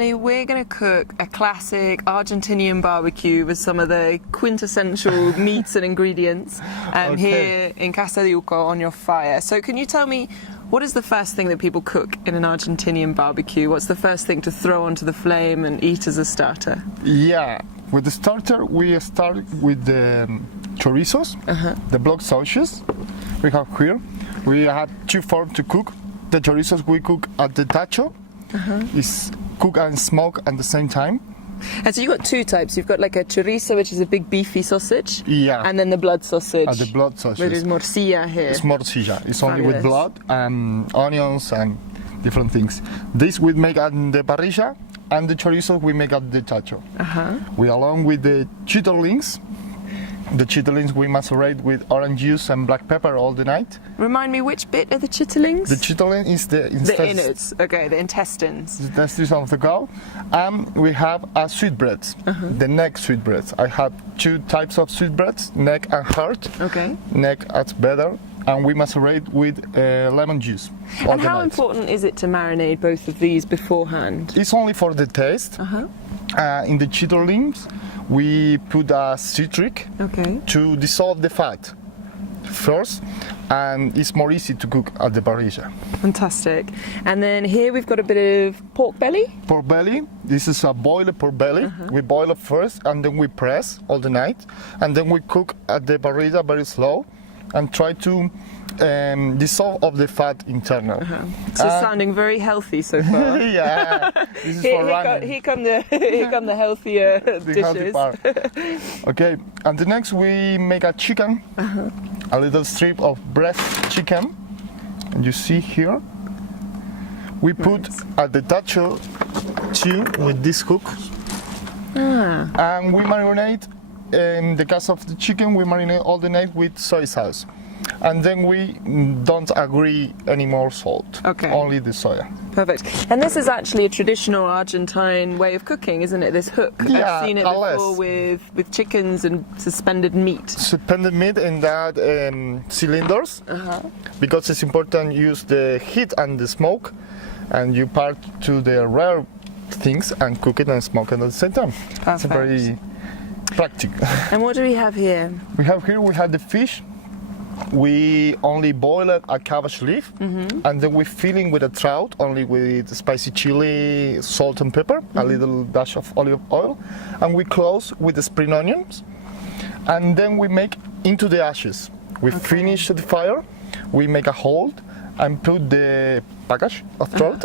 Ali, we're going to cook a classic Argentinian barbecue with some of the quintessential meats and ingredients here in Casa de Uco on your fire. So can you tell me, what is the first thing that people cook in an Argentinian barbecue? What's the first thing to throw onto the flame and eat as a starter? Yeah, with the starter, we start with the chorizos, the block sausages we have here. We have two forms to cook. The chorizos we cook at the tacho. It's cook and smoke at the same time. And so you've got two types. You've got like a chorizo, which is a big beefy sausage. Yeah. And then the blood sausage. The blood sausage. Which is morcilla here. It's morcilla. It's only with Fabulous. blood and onions and different things. This we make at the parrilla, and the chorizo we make at the tacho. We along with the chitterlings. The chitterlings we macerate with orange juice and black pepper all the night. Remind me, which bit are the chitterlings? The chitterling is the innards. Okay, the intestines. The intestines of the cow. And we have a sweetbreads, the neck sweetbreads. I have two types of sweetbreads, neck and heart. Okay. Neck that's better. And we macerate with lemon juice. And how important is it to marinate both of these beforehand? It's only for the taste. In the chitterlings, we put a citric to dissolve the fat first, and it's more easy to cook at the parrilla. Fantastic. And then here we've got a bit of pork belly. Pork belly. This is a boiled pork belly. We boil it first, and then we press all the night, and then we cook at the parrilla very slow, and try to dissolve of the fat internal. So sounding very healthy so far. Yeah, this is for running. Here come the healthier dishes. Healthy part. Okay, and the next we make a chicken, a little strip of breast chicken, and you see here. We put at the tacho too with this hook, and we marinate. In the case of the chicken, we marinate all the night with soy sauce. And then we don't agree any more salt, only the soya. Perfect. And this is actually a traditional Argentine way of cooking, isn't it? This hook. Yeah, I've seen it before with chickens and suspended meat. Suspended meat in that cylinders, because it's important to use the heat and the smoke, and you part to the rare things and cook it and smoke it at the same time. Perfect. It's very practical. And what do we have here? We have the fish. We only boil it a cabbage leaf, and then we fill in with a trout, only with spicy chili, salt and pepper, a little dash of olive oil, and we close with the spring onions, and then we make into the ashes. We finish the fire, we make a hole, and put the package of trout,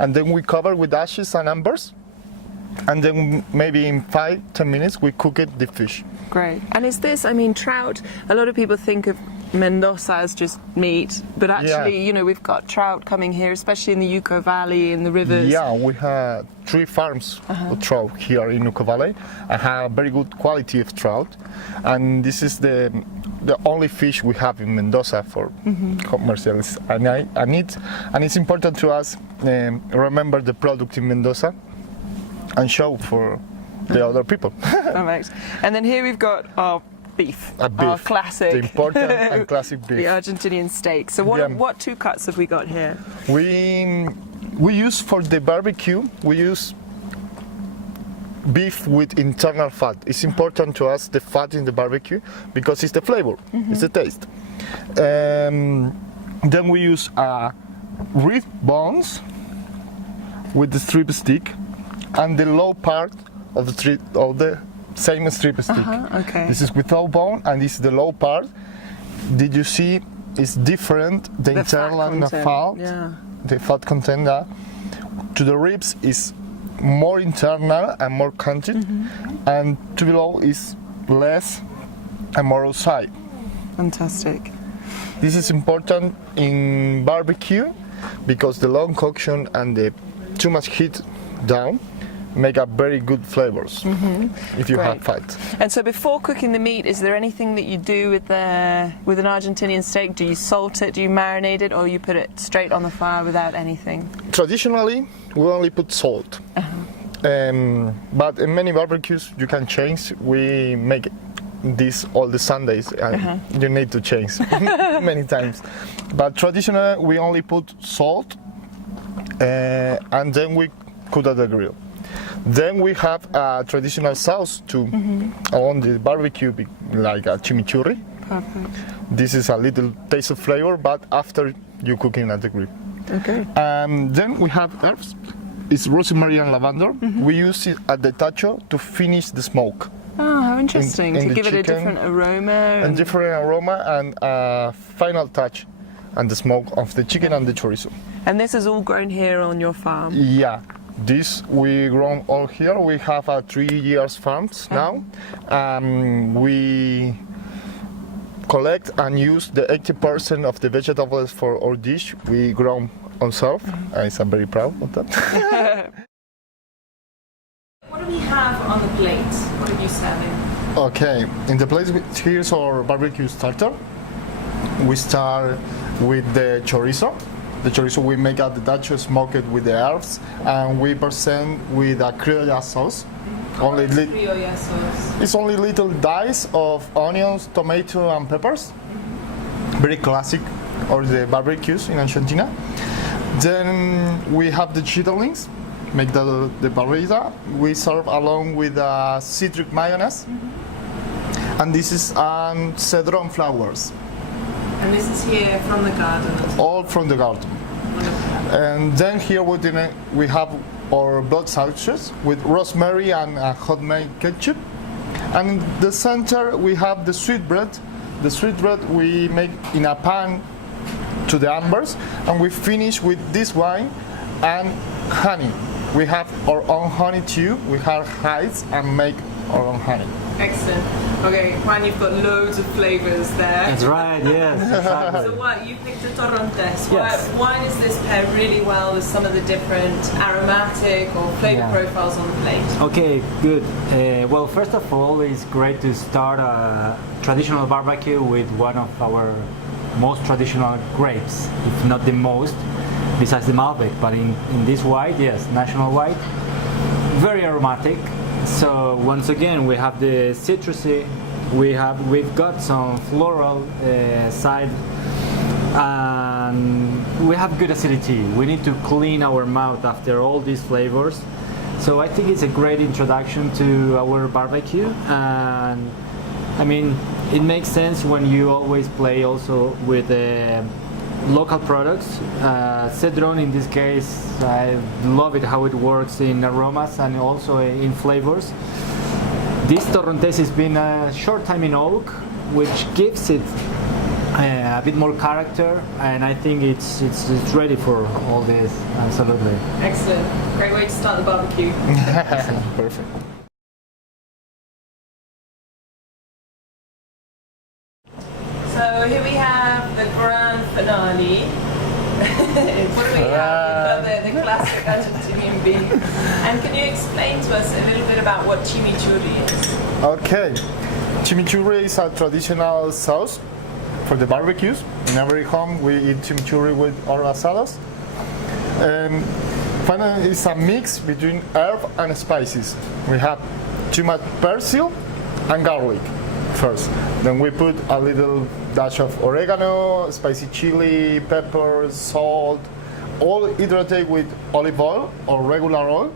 and then we cover with ashes and embers, and then maybe in 5-10 minutes we cook it, the fish. Great. And is this, I mean, trout, a lot of people think of Mendoza as just meat, but actually, you know, we've got trout coming here, especially in the Uco Valley, in the rivers. Yeah, we have 3 farms of trout here in Uco Valley. I have very good quality of trout, and this is the only fish we have in Mendoza for commercials. And it's important to us remember the product in Mendoza and show for the other people. Perfect. And then here we've got our beef. Our classic. The important and classic beef. The Argentinian steak. So what 2 cuts have we got here? We use for the barbecue, we use beef with internal fat. It's important to us, the fat in the barbecue, because it's the flavor, it's the taste. Then we use rib bones with the strip stick, and the low part of the same strip stick. This is without bone, and this is the low part. Did you see? It's different. The internal and the fat. The fat content to the ribs is more internal and more content, and to below is less and more outside. Fantastic. This is important in barbecue because the long caution and the too much heat down make up very good flavors if you have fat. And so before cooking the meat, is there anything that you do with an Argentinian steak? Do you salt it, do you marinate it, or you put it straight on the fire without anything? Traditionally, we only put salt. But in many barbecues you can change. We make this all the Sundays and you need to change many times. But traditionally we only put salt and then we cooked at the grill. Then we have a traditional sauce too on the barbecue, like a chimichurri. Perfect. This is a little taste of flavor, but after you cooking at the grill. Okay. Then we have herbs. It's rosemary and lavender. We use it at the tacho to finish the smoke. Oh, how interesting. in to the give it a chicken, different aroma. And different aroma and a final touch and the smoke of the chicken and the chorizo. And this is all grown here on your farm? Yeah, this we grown all here. We have a 3 years farms now. We collect and use the 80% of the vegetables for our dish. We grow ourselves. I'm very proud of that. What do we have on the plate? What are you serving? Okay, in the plate here's our barbecue starter. We start with the chorizo. The chorizo we make at the tacho, smoke it with the herbs, and we present with a criolla sauce. Only Criolla sauce. It's only little dice of onions, tomato, and peppers. Very classic, or the barbecues in Argentina. Then we have the chitterlings. Make the parrilla. We serve along with citric mayonnaise. And this is cedron flowers. And this is here from the garden as well. All from the garden. Wonderful. And then here we have our blood sausages with rosemary and homemade ketchup. And in the center we have the sweetbread. The sweetbread we make in a pan to the embers, and we finish with this wine and honey. We have our own honey too. We have hives and make our own honey. Excellent. Okay, Juan, you've got loads of flavours there. That's right, yes, exactly. So what, you picked the torrontés. Yes. Why does this pair really well with some of the different aromatic or flavour Yeah. profiles on the plate? Okay, good. Well, first of all, it's great to start a traditional barbecue with one of our most traditional grapes, if not the most, besides the Malbec. But in this white, yes, national white, very aromatic. So once again, we have the citrusy, we've got some floral side, and we have good acidity. We need to clean our mouth after all these flavors. So I think it's a great introduction to our barbecue, and I mean, it makes sense when you always play also with local products. Cedron in this case, I love it how it works in aromas and also in flavors. This torrontés has been a short time in oak, which gives it a bit more character, and I think it's ready for all this. Absolutely. Excellent. Great way to start the barbecue. Perfect. So here we have the grand finale. What do we have? We've got the classic Argentinian beef. And can you explain to us a little bit about what chimichurri is? Okay, chimichurri is a traditional sauce for the barbecues. In every home we eat chimichurri with our asados. Finally, it's a mix between herb and spices. We have too much basil and garlic first. Then we put a little dash of oregano, spicy chili, pepper, salt, all hydrated with olive oil or regular oil.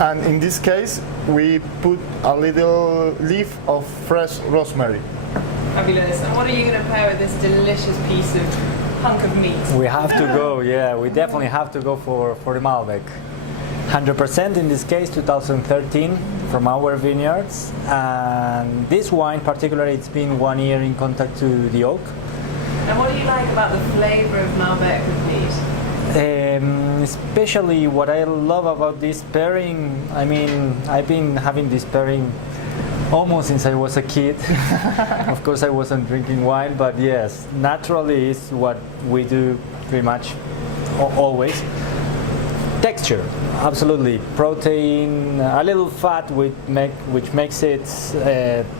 And in this case, we put a little leaf of fresh rosemary. Fabulous. And what are you going to pair with this delicious piece of hunk of meat? We have to go, yeah, we definitely have to go for the Malbec. 100% in this case, 2013 from our vineyards. And this wine particularly, it's been 1 year in contact to the oak. And what do you like about the flavour of Malbec with meat? Especially what I love about this pairing, I mean, I've been having this pairing almost since I was a kid. Of course I wasn't drinking wine, but yes, naturally is what we do pretty much always. Texture, absolutely. Protein, a little fat which makes it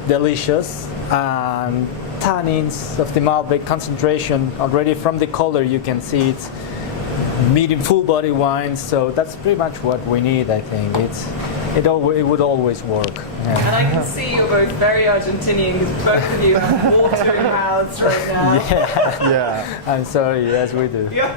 delicious, and tannins of the Malbec concentration. Already from the color you can see it's medium full body wine, so that's pretty much what we need. I think it would always work. Yeah. And I can see you're both very Argentinian because both of you have watering mouths right now. Yeah. Yeah. I'm sorry, yes we do. Yeah.